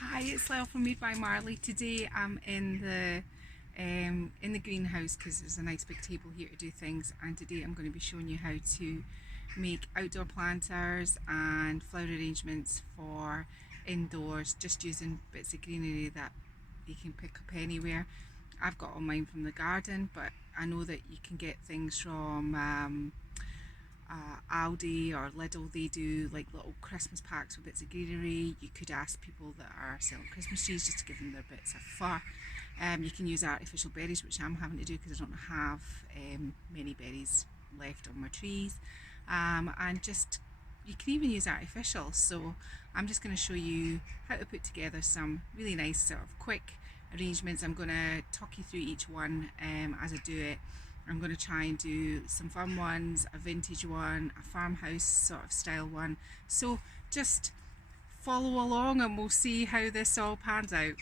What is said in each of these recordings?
Hi, it's Lyle from Made by Marley. Today I'm in the greenhouse because there's a nice big table here to do things, and today I'm going to be showing you how to make outdoor planters and flower arrangements for indoors, just using bits of greenery that you can pick up anywhere. I've got all mine from the garden, but I know that you can get things from Aldi or Lidl. They do like little Christmas packs with bits of greenery. You could ask people that are selling Christmas trees just to give them their bits of fur. You can use artificial berries, which I'm having to do because I don't have many berries left on my trees. And just you can even use artificial. So I'm just going to show you how to put together some really nice sort of quick arrangements. I'm going to talk you through each one as I do it. I'm going to try and do some fun ones, a vintage one, a farmhouse sort of style one. So just follow along and we'll see how this all pans out.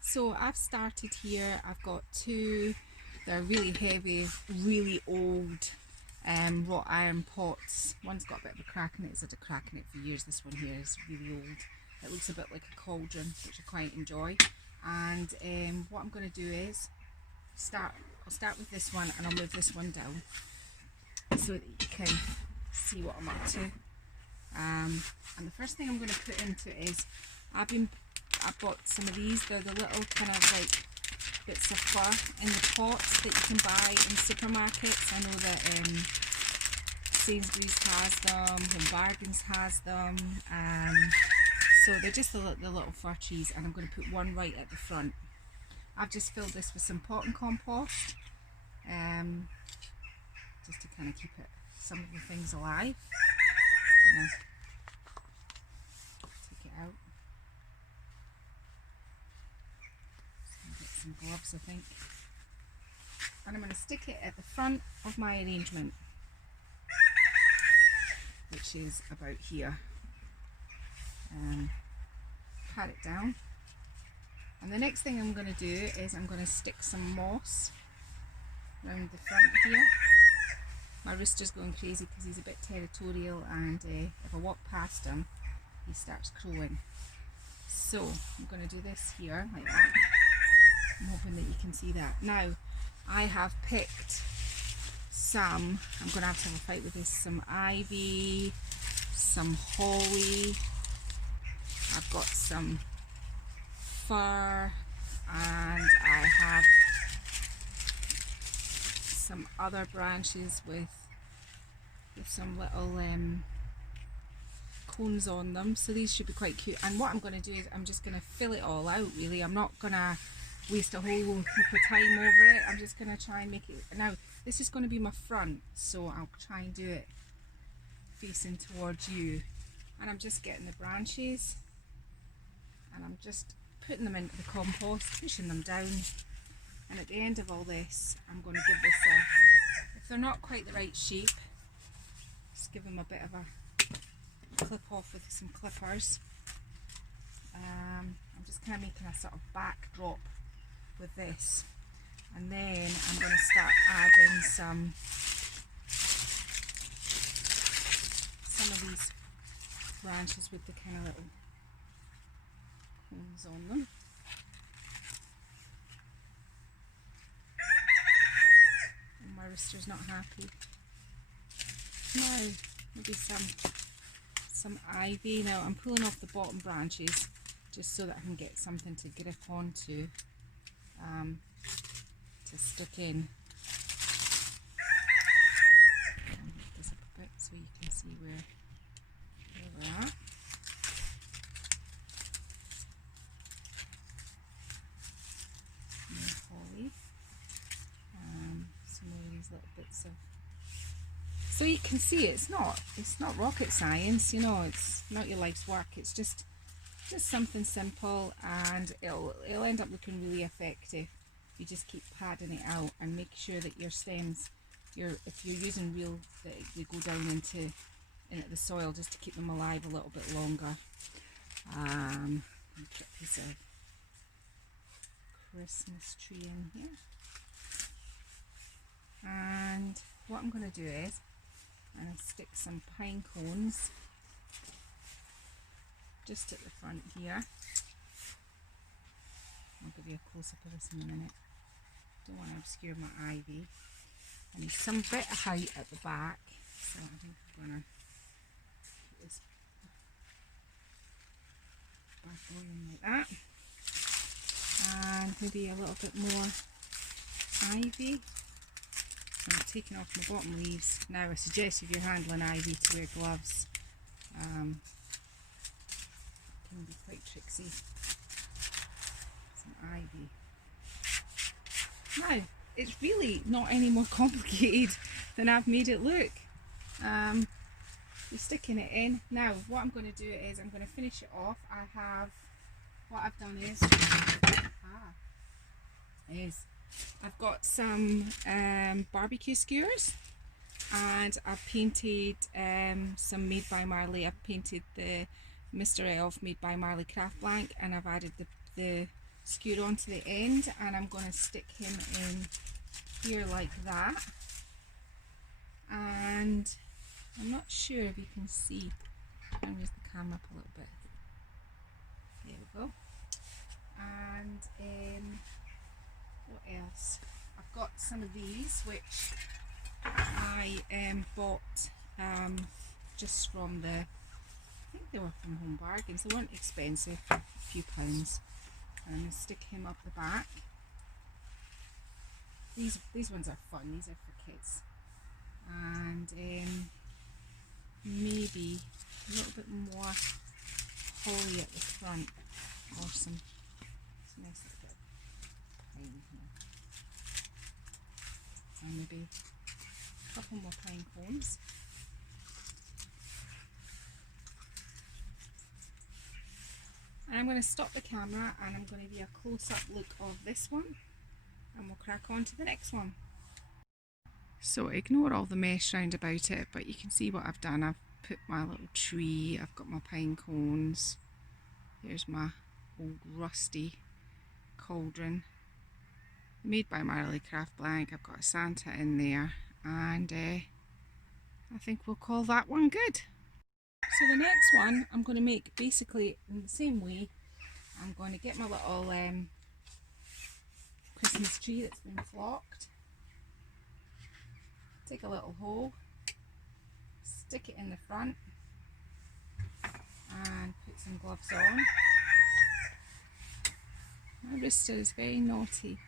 So I've started here. I've got two, they're really heavy, really old wrought iron pots. One's got a bit of a crack in it. It's had a crack in it for years. This one here is really old. It looks a bit like a cauldron, which I quite enjoy. And what I'm going to do is I'll start with this one, and I'll move this one down so that you can see what I'm up to. And the first thing I'm going to put into it is I bought some of these. They're the little kind of like bits of fur in the pots that you can buy in supermarkets. I know that Sainsbury's has them, Home Bargains has them. So they're just the little fir trees, and I'm going to put one right at the front. I've just filled this with some pot and compost, just to kind of keep some of the things alive. I'm going to take it out. Get some gloves, I think. And I'm going to stick it at the front of my arrangement, which is about here. Pat it down. And the next thing I'm going to do is I'm going to stick some moss around the front here. My rooster's going crazy because he's a bit territorial, and if I walk past him he starts crowing. So I'm going to do this here like that. I'm hoping that you can see that. Now I have picked some, I'm going to have a fight with this, some ivy, some holly, I've got some fir, and I have some other branches with some little cones on them, so these should be quite cute. And what I'm going to do is I'm just going to fill it all out really. I'm not going to waste a whole heap of time over it. I'm just going to try and make it. Now this is going to be my front, so I'll try and do it facing towards you, and I'm just getting the branches and I'm just putting them into the compost, pushing them down, and at the end of all this I'm going to give this if they're not quite the right shape, just give them a bit of a clip off with some clippers. I'm just kind of making a sort of backdrop with this, and then I'm going to start adding some of these branches with the kind of little cones on them. And my rooster's not happy. Now maybe some ivy. Now I'm pulling off the bottom branches just so that I can get something to grip onto, to stick in. I'll lift this up a bit so you can see where we're at. Holly, some of these little bits of, so you can see it's not rocket science, you know, it's not your life's work, it's just something simple, and it'll end up looking really effective. You just keep padding it out and make sure that your stems, if you're using real, that they go down into the soil just to keep them alive a little bit longer. Put a piece of Christmas tree in here, and what I'm going to do is I'm going to stick some pine cones just at the front here. I'll give you a close-up of this in a minute. Don't want to obscure my ivy. I need some bit of height at the back, so I think I'm going to put this back going like that. And maybe a little bit more ivy. So I'm taking off my bottom leaves. Now I suggest if you're handling ivy to wear gloves. It can be quite tricksy. Some ivy. Now, it's really not any more complicated than I've made it look. You're sticking it in. Now, what I'm going to do is I'm going to finish it off. What I've done is I've got some barbecue skewers, and I've painted some Made by Marley. I've painted the Mr. Elf Made by Marley Craft Blank, and I've added the skewer onto the end, and I'm going to stick him in here like that. And I'm not sure if you can see. I'm going to raise the camera up a little bit. There we go. And what else? I've got some of these which I bought just from I think they were from Home Bargains. They weren't expensive, a few pounds. I'm going to stick him up the back. These ones are fun, these are for kids. And maybe a little bit more holly at the front, or some nice little bit of pine here. And maybe a couple more pine cones. And I'm going to stop the camera and I'm going to give you a close-up look of this one, and we'll crack on to the next one. So ignore all the mess round about it, but you can see what I've done. I've put my little tree, I've got my pine cones, here's my old rusty cauldron, Made by Marley Craft Blank. I've got a Santa in there, and I think we'll call that one good. So the next one I'm going to make basically in the same way. I'm going to get my little Christmas tree that's been flocked, take a little hole, stick it in the front, and put some gloves on. My rooster is very naughty.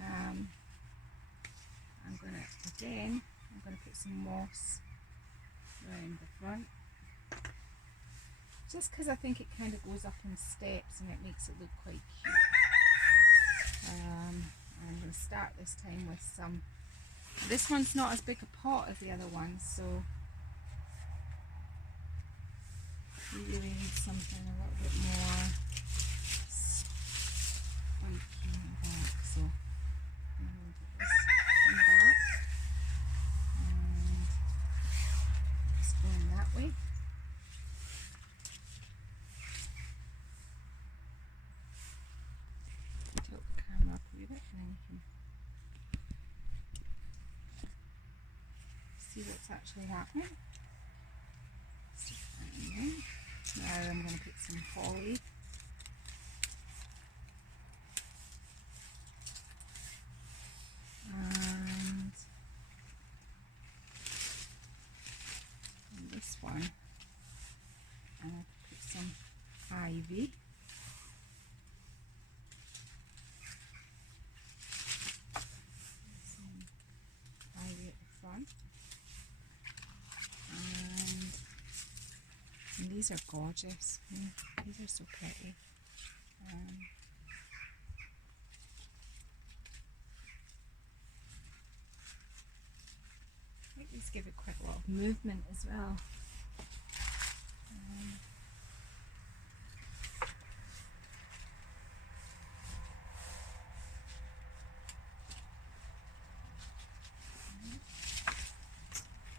I'm going to put some moss around the front, just because I think it kind of goes up in steps and it makes it look quite cute. I'm going to start this time with some. This one's not as big a pot as the other one, so we really need something a little bit more spunky in the back. So I'm going to put this in the back, and it's going that way. Tilt the camera up a wee bit, and then you can see what's actually happening. Stick that in there. Now I'm going to put some holly. And this one, and I'll put some ivy. Some ivy at the front. And these are gorgeous. These are so pretty. I think these give it quite a lot of movement as well.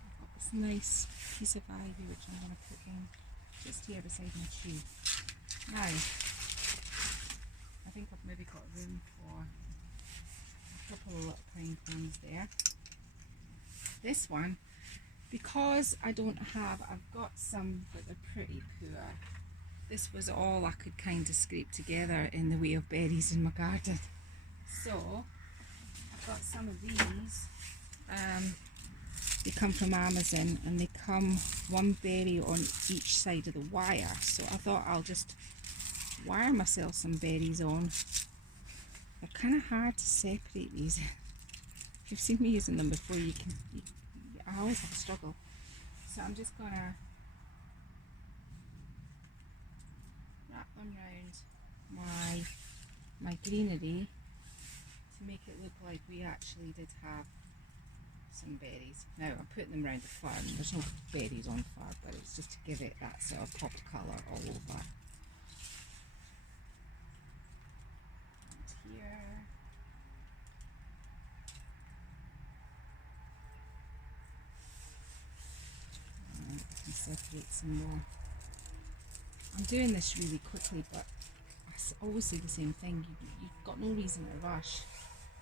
I've got this nice piece of ivy which I'm going to put in just here beside my tree. Now, I think I've maybe got room for a couple of little pine cones there. This one, because I don't have, I've got some, but they're pretty poor. this was all I could kind of scrape together in the way of berries in my garden. So I've got some of these. They come from Amazon and they come one berry on each side of the wire. So I thought I'll just wire myself some berries on. They're kind of hard to separate these. If you've seen me using them before, I always have a struggle. So I'm just gonna wrap them around my greenery to make it look like we actually did have some berries. Now I'm putting them around the farm. There's no berries on the farm, but it's just to give it that sort of pop colour all over. And here. And I can separate some more. I'm doing this really quickly, but I always say the same thing. You've got no reason to rush.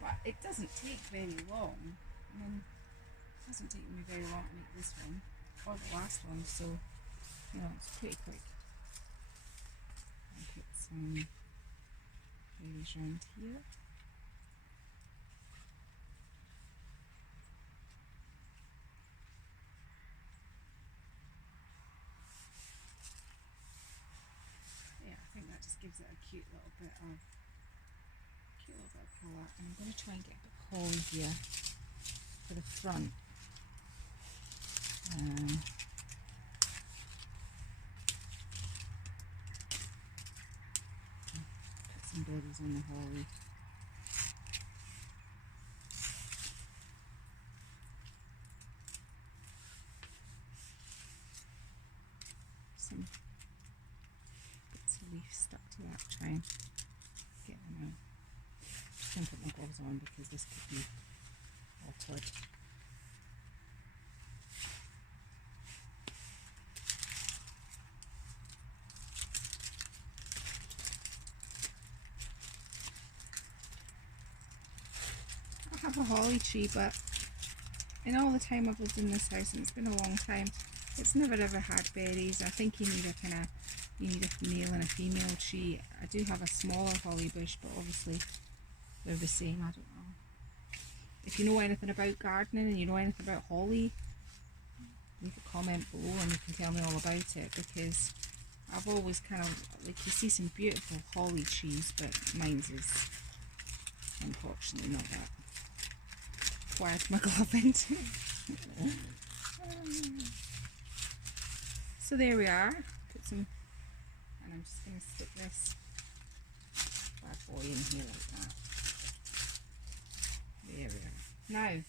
But it doesn't take very long. I mean, it hasn't taken me very long to make this one or the last one, so you know it's pretty quick. I'll put some berries around here. Yeah, I think that just gives it a cute little bit of colour. And I'm going to try and get a bit of holly here for the front. Put some berries on the holly. Some bits of leaf stuck to that, try and get them out. Just going to put my gloves on because this could be awkward. I have a holly tree, but in all the time I've lived in this house, and it's been a long time, it's never ever had berries. I think you need a male and a female tree. I do have a smaller holly bush, but obviously they're the same. I don't know. If you know anything about gardening and you know anything about holly, leave a comment below and you can tell me all about it, because I've always kind of, like, you see some beautiful holly trees, but mine's is unfortunately not that. Wired my glove into. So there we are. Put some, and I'm just going to stick this bad boy in here like that. There we are. Now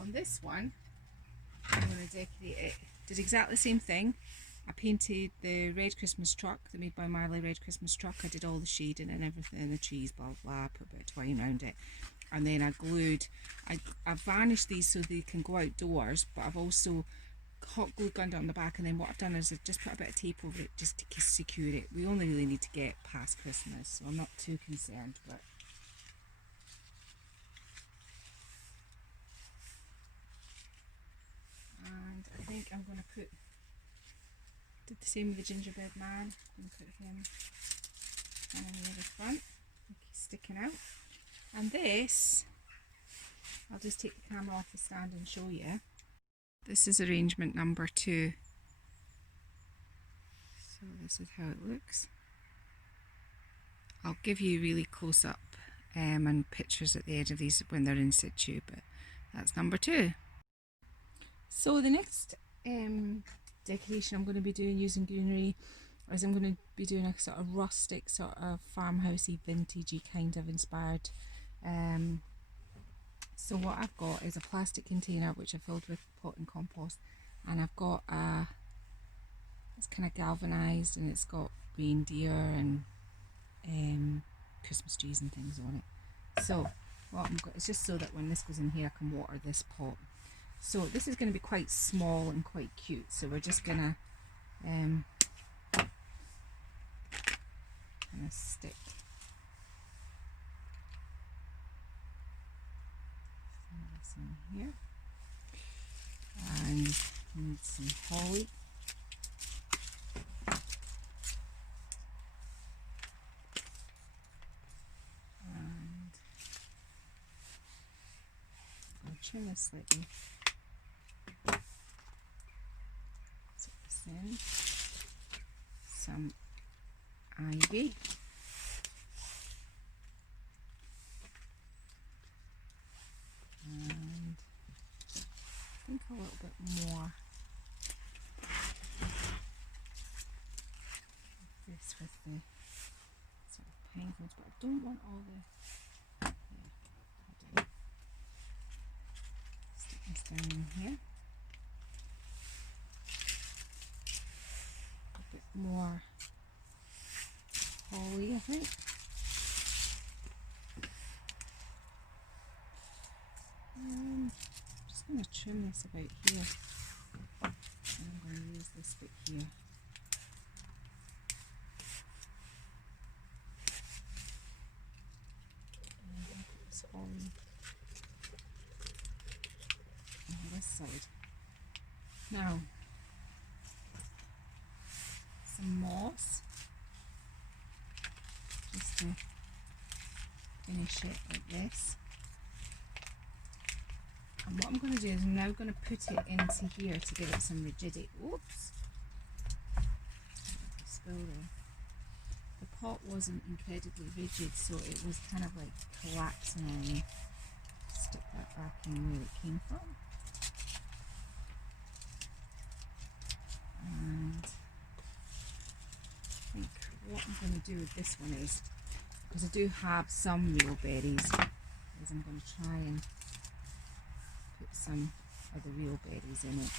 on this one, I'm going to decorate it. Did exactly the same thing. I painted the red Christmas truck, the Made by Marley red Christmas truck. I did all the shading and everything, and the trees, blah blah blah. Put a bit of twine around it. And then I glued, I varnished these so they can go outdoors, but I've also hot glue gunned it on the back, and then what I've done is I've just put a bit of tape over it just to secure it. We only really need to get past Christmas, so I'm not too concerned. But and I think I'm going to did the same with the gingerbread man. I'm going to put him on the other front, like he's sticking out. And this, I'll just take the camera off the stand and show you. This is arrangement number 2. So this is how it looks. I'll give you really close up and pictures at the edge of these when they're in situ, but that's number 2. So the next decoration I'm going to be doing using greenery is I'm going to be doing a sort of rustic, sort of farmhousey, vintagey kind of inspired. So what I've got is a plastic container which I filled with pot and compost, and I've got it's kind of galvanized, and it's got reindeer and Christmas trees and things on it. So what I've got is just so that when this goes in here I can water this pot. So this is going to be quite small and quite cute, so we're just going to kind of stick this in here, and we need some holly. trim this slightly. Stick this in. Some ivy. And I think a little bit more of this with the sort of pine cones, but I don't want all the, yeah, stick this down in here. A bit more holly, I think. I'm just going to trim this about here, and I'm going to use this bit here. And I'll put this holly on this side. Now, some moss, just to finish it like this. And what I'm going to do is I'm now going to put it into here to give it some rigidity. Oops! Spill there. The pot wasn't incredibly rigid, so it was kind of like collapsing on me. Stick that back in where it came from. And I think what I'm going to do with this one is, because I do have some real berries, is I'm going to try and put some of the real berries in it.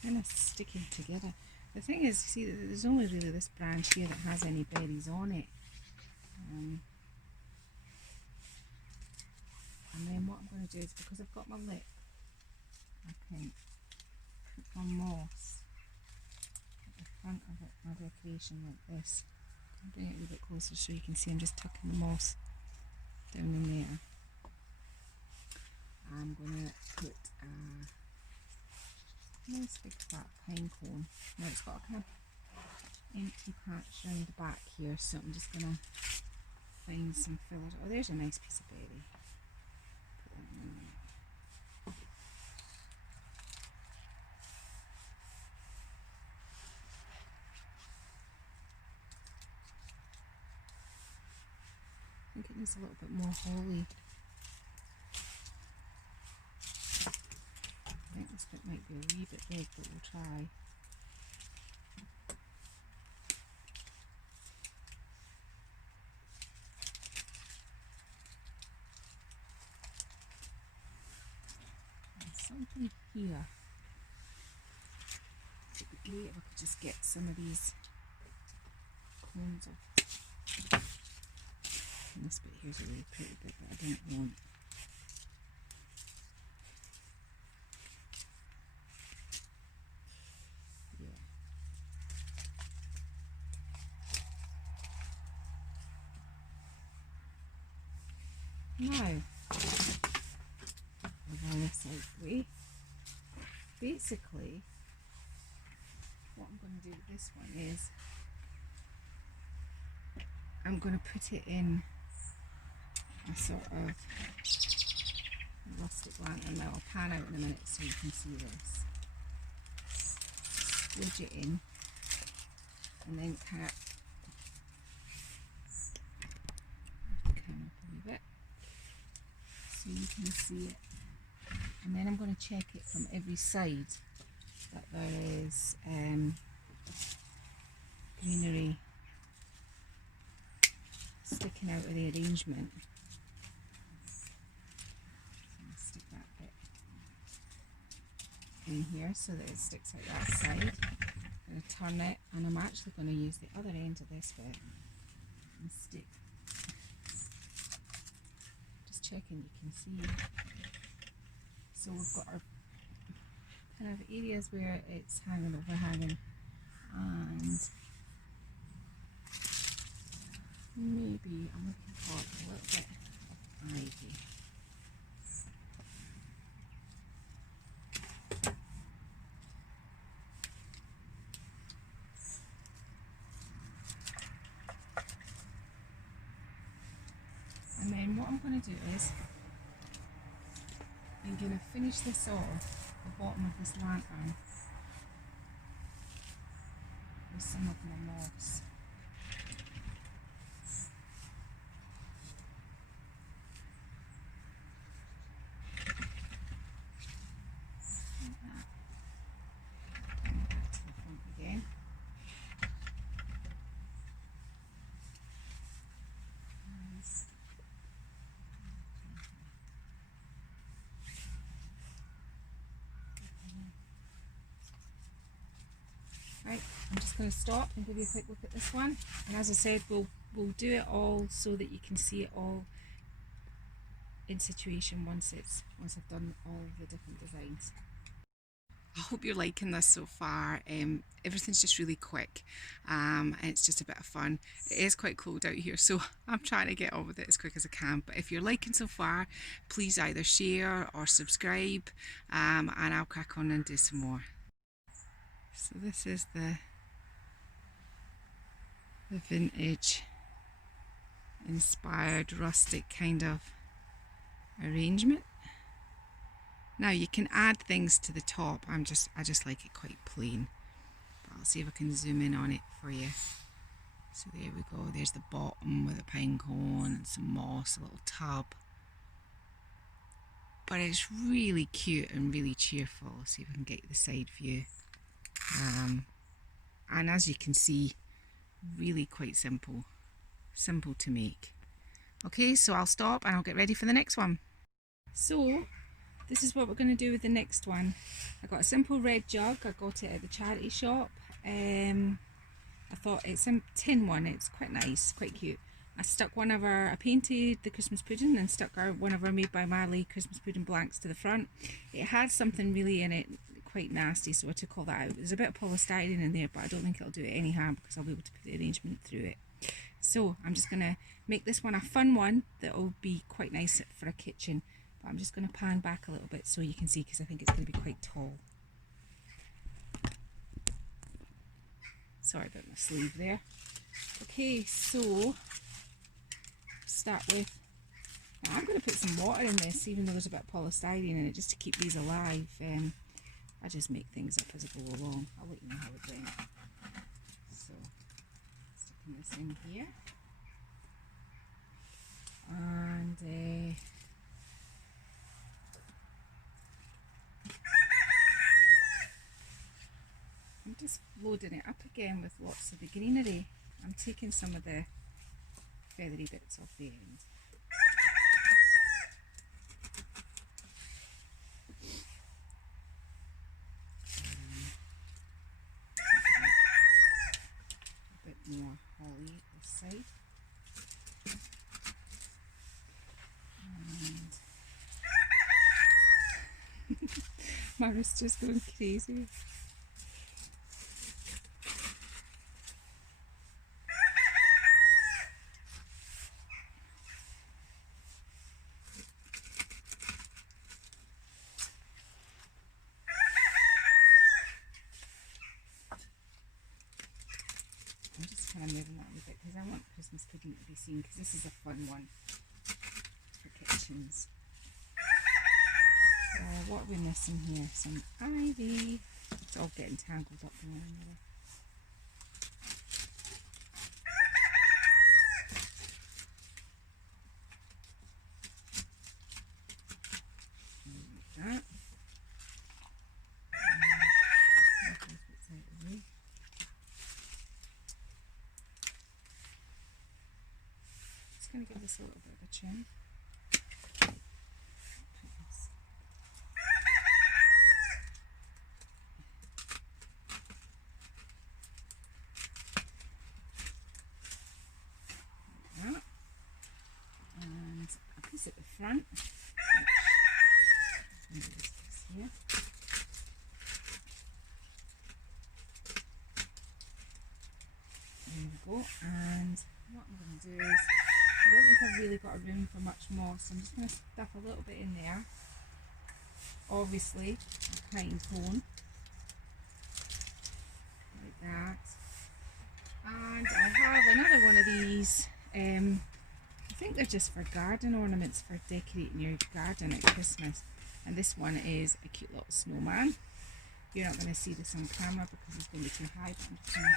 Kind of sticking together. The thing is, you see, there's only really this branch here that has any berries on it. And then what I'm going to do is, because I've got my lip, I can put my moss at the front of it, my decoration like this. I'll bring it a little bit closer so you can see I'm just tucking the moss down in there. I'm going to put a nice big fat pine cone. Now it's got a kind of empty patch around the back here, so I'm just going to find some fillers. Oh, there's a nice piece of berry. Put that in there. I think it needs a little bit more holly. I think this bit might be a wee bit big, but we'll try. There's something here. It would be great if I could just get some of these cones off. And this bit here's a really pretty bit that I don't want. Now, with all this out of the way, basically what I'm going to do with this one is I'm going to put it in a sort of rustic lantern. Now I'll pan out in a minute so you can see this. Squidge it in and then kind of up a wee bit so you can see it. And then I'm going to check it from every side that there is greenery sticking out of the arrangement. So I'll stick that bit in here so that it sticks out that side. I'm going to turn it, and I'm actually going to use the other end of this bit and stick. Just checking you can see. So we've got our kind of areas where it's overhanging, and maybe I'm looking for a little bit of ivy. And then what I'm going to do is I'm going to finish this off the bottom of this lantern with some of my moss. Back to the front again. Right, I'm just going to stop and give you a quick look at this one. And as I said, we'll do it all so that you can see it all in situation once I've done all the different designs. I hope you're liking this so far. Everything's just really quick and it's just a bit of fun. It is quite cold out here, so I'm trying to get on with it as quick as I can. But if you're liking so far, please either share or subscribe, and I'll crack on and do some more. So this is the vintage inspired rustic kind of arrangement. Now you can add things to the top. I just like it quite plain. But I'll see if I can zoom in on it for you. So there we go. There's the bottom with a pine cone and some moss, a little tub. But it's really cute and really cheerful. See if I can get the side view. And as you can see, really quite simple to make. Okay, so I'll stop and I'll get ready for the next one. So this is what we're going to do with the next one. I got a simple red jug. I got it at the charity shop. I thought it's a tin one. It's quite nice, quite cute. I painted the Christmas pudding and stuck one of our Made by Marley Christmas pudding blanks to the front. It had something really in it quite nasty, so I took all that out. There's a bit of polystyrene in there, but I don't think it'll do it any harm because I'll be able to put the arrangement through it. So I'm just going to make this one a fun one that will be quite nice for a kitchen. But I'm just going to pan back a little bit so you can see, because I think it's going to be quite tall. Sorry about my sleeve there. Okay, so start with, now I'm going to put some water in this, even though there's a bit of polystyrene in it, just to keep these alive. I just make things up as I go along. I'll let you know how it went. So, sticking this in here. And I'm just loading it up again with lots of the greenery. I'm taking some of the feathery bits off the end. A bit more holly this side. And my rooster's going crazy. I'm just kind of moving that a little bit because I want Christmas pudding to be seen, because this is a fun one for kitchens. What are we missing here? Some ivy. It's all getting tangled up in one another. Like that. Just going to give this a little bit of a trim. And a piece at the front. Here. There we go. And what I'm going to do is really got a room for much more, so I'm just going to stuff a little bit in there. Obviously, a pine cone, like that. And I have another one of these. I think they're just for garden ornaments, for decorating your garden at Christmas. And this one is a cute little snowman. You're not going to see this on camera because it's going to be too high, but I'm just going to...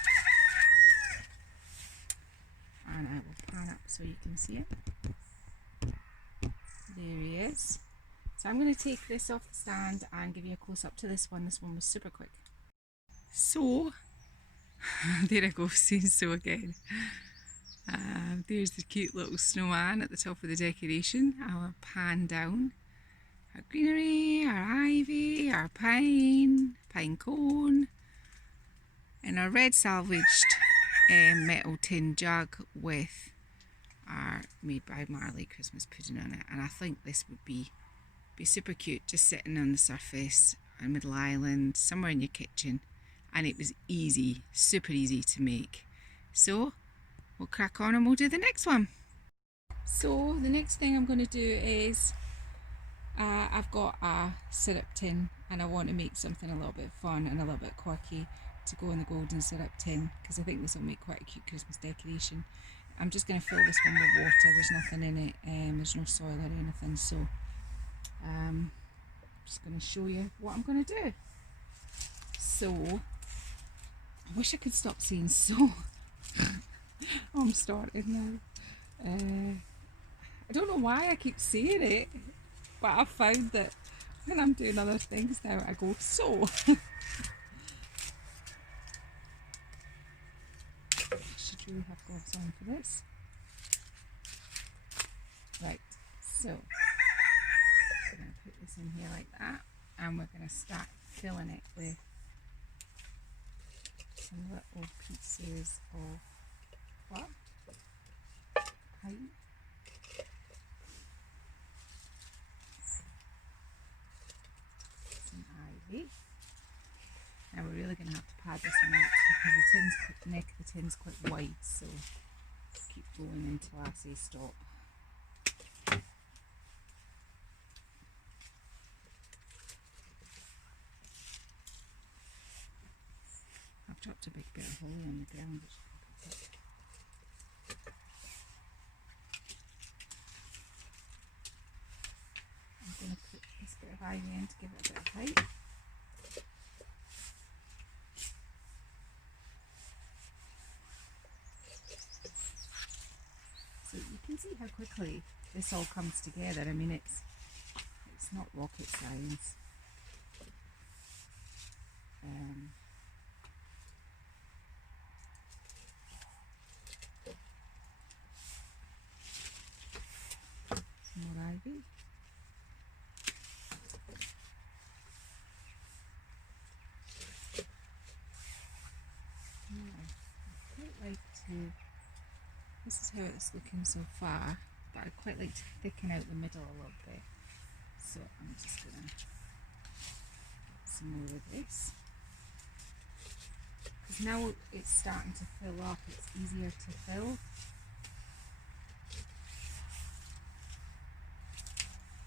And I will pan up so you can see it. There he is. So I'm going to take this off the stand and give you a close up to this one. This one was super quick. So, there I go, saying so again. There's the cute little snowman at the top of the decoration. I'll pan down. Our greenery, our ivy, our pine cone, and our red salvaged metal tin jug with our Made by Marley Christmas pudding on it. And I think this would be super cute, just sitting on the surface on Middle Island, somewhere in your kitchen. And it was easy, super easy to make. So we'll crack on and we'll do the next one. So the next thing I'm going to do is I've got a syrup tin and I want to make something a little bit fun and a little bit quirky to go in the golden syrup tin, because I think this will make quite a cute Christmas decoration. I'm just going to fill this one with water. There's nothing in it, there's no soil or anything, so I'm just going to show you what I'm going to do. So I wish I could stop saying so. I'm starting now. I don't know why I keep saying it, but I've found that when I'm doing other things now, I go so. I should really have gloves on for this. Right, so we're going to put this in here like that, and we're going to start filling it with some little pieces of what? Pine. Some ivy. Now we're really going to have to pad this one out because the neck of the tin's quite wide, so keep going until I say stop. I've dropped a big bit of holly on the ground, which you can pick up. I'm going to put this bit of ivy in to give it a bit of height. So you can see how quickly this all comes together. I mean, it's not rocket science. Some more ivy. This is how it's looking so far, but I'd quite like to thicken out the middle a little bit, so I'm just going to get some more of this, because now it's starting to fill up, it's easier to fill.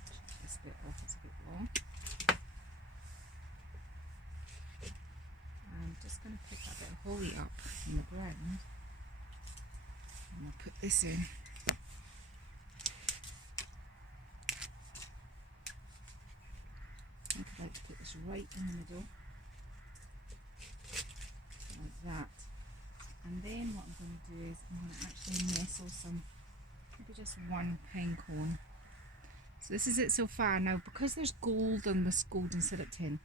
Check this bit off, it's a bit long. I'm just going to pick that bit of holly up from the ground. And I'll put this in. I would like to put this right in the middle, like that. And then what I'm going to do is I'm going to actually nestle some, maybe just one pine cone. So this is it so far. Now, because there's gold on this golden syrup tin,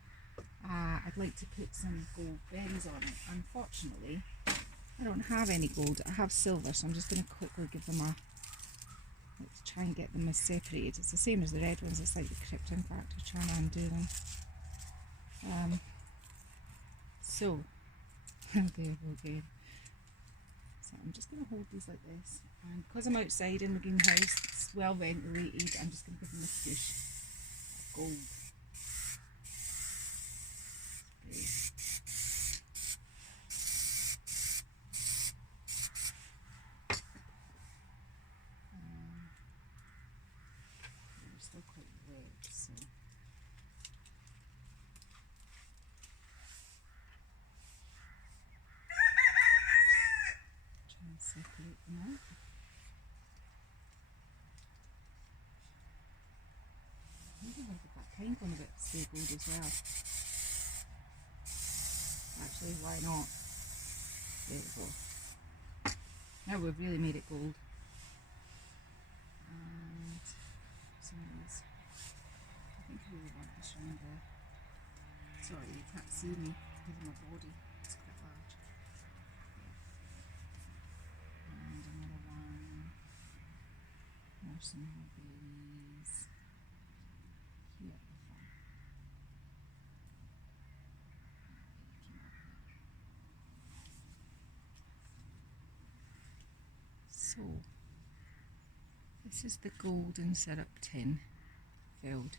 I'd like to put some gold berries on it. Unfortunately, I don't have any gold, I have silver, so I'm just going to quickly give them a, let's try and get them separated. It's the same as the red ones, it's like the Krypton factor, trying to undo them. So, there we go again. So I'm just going to hold these like this, and because I'm outside in the greenhouse, it's well ventilated, I'm just going to give them a squish of gold. Okay. red, so try and separate them out. Maybe I'll get that pink one a bit stay gold as well. Actually, why not? There we go. Now we've really made it gold. And some of these, I think I really want this around there. Sorry, you can't see me because of my body. It's quite large. And another one. There's some more berries. Here at the front. So, this is the golden syrup tin filled.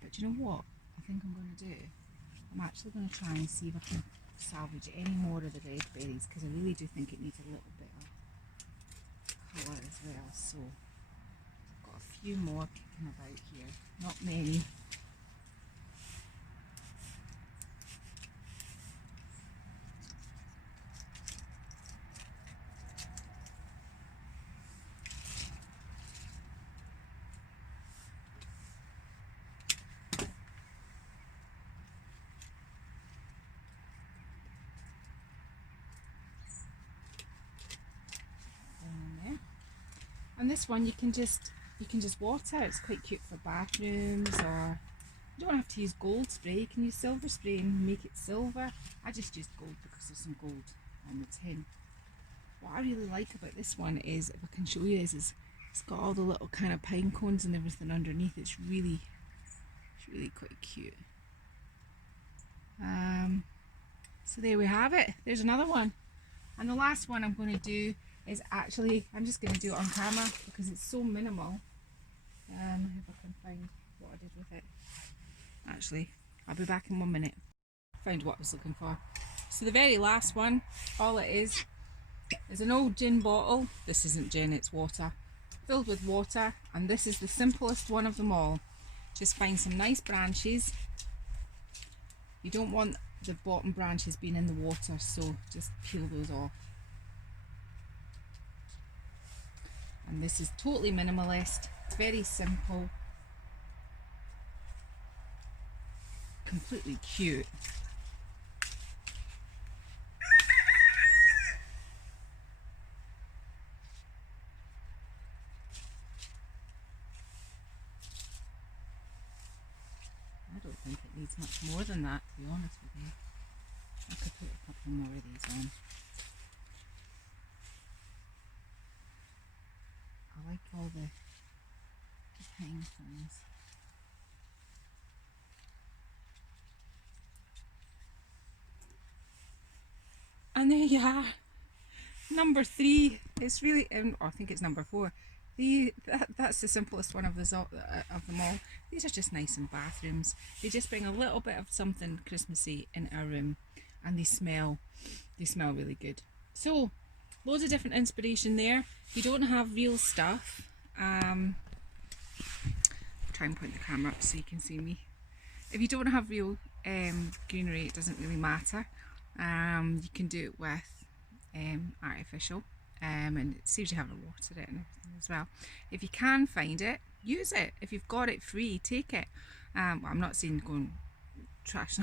But you know what I think I'm going to do? I'm actually going to try and see if I can salvage any more of the red berries, because I really do think it needs a little bit of colour as well. So I've got a few more kicking about here, not many. And this one you can just water. It's quite cute for bathrooms, or you don't have to use gold spray. You can use silver spray and make it silver. I just used gold because there's some gold on the tin. What I really like about this one is, if I can show you, is it's got all the little kind of pine cones and everything underneath. It's really quite cute. So there we have it. There's another one. And the last one I'm going to do is actually, I'm just going to do it on camera because it's so minimal. If I can find what I did with it. Actually, I'll be back in 1 minute. Found what I was looking for. So the very last one, all it is an old gin bottle. This isn't gin, it's water. Filled with water, and this is the simplest one of them all. Just find some nice branches. You don't want the bottom branches being in the water, so just peel those off. And this is totally minimalist, very simple, completely cute. I don't think it needs much more than that, to be honest with you. I could put a couple more of these on. I like all the pine things. And there you are, number 3. It's really, I think it's number 4. That's the simplest one of them all. These are just nice in bathrooms. They just bring a little bit of something Christmassy in our room, and they smell really good. So loads of different inspiration there. If you don't have real stuff, I'll try and point the camera up so you can see me. If you don't have real greenery, it doesn't really matter. You can do it with artificial, and it saves you having to water it and everything as well. If you can find it, use it. If you've got it free, take it. Well, I'm not saying go and trash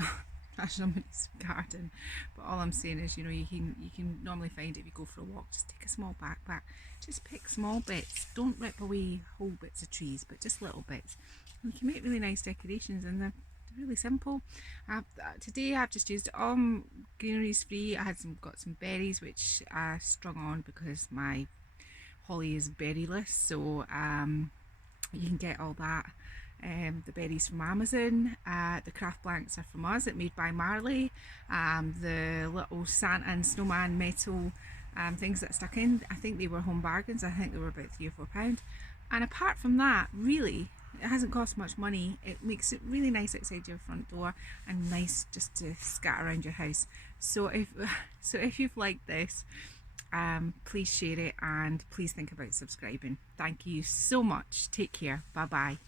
somebody's garden, but all I'm saying is, you know, you can normally find it if you go for a walk. Just take a small backpack, just pick small bits. Don't rip away whole bits of trees, but just little bits. And you can make really nice decorations, and they're really simple. Today I've just used greenery's free. I had got some berries which I strung on because my holly is berryless, so you can get all that. The berries from Amazon. The craft blanks are from us, made by Marley. The little Santa and snowman metal things that stuck in, I think they were home bargains. I think they were about £3 or £4. And apart from that, really, it hasn't cost much money. It makes it really nice outside your front door and nice just to scatter around your house. So if you've liked this, please share it, and please think about subscribing. Thank you so much. Take care. Bye bye.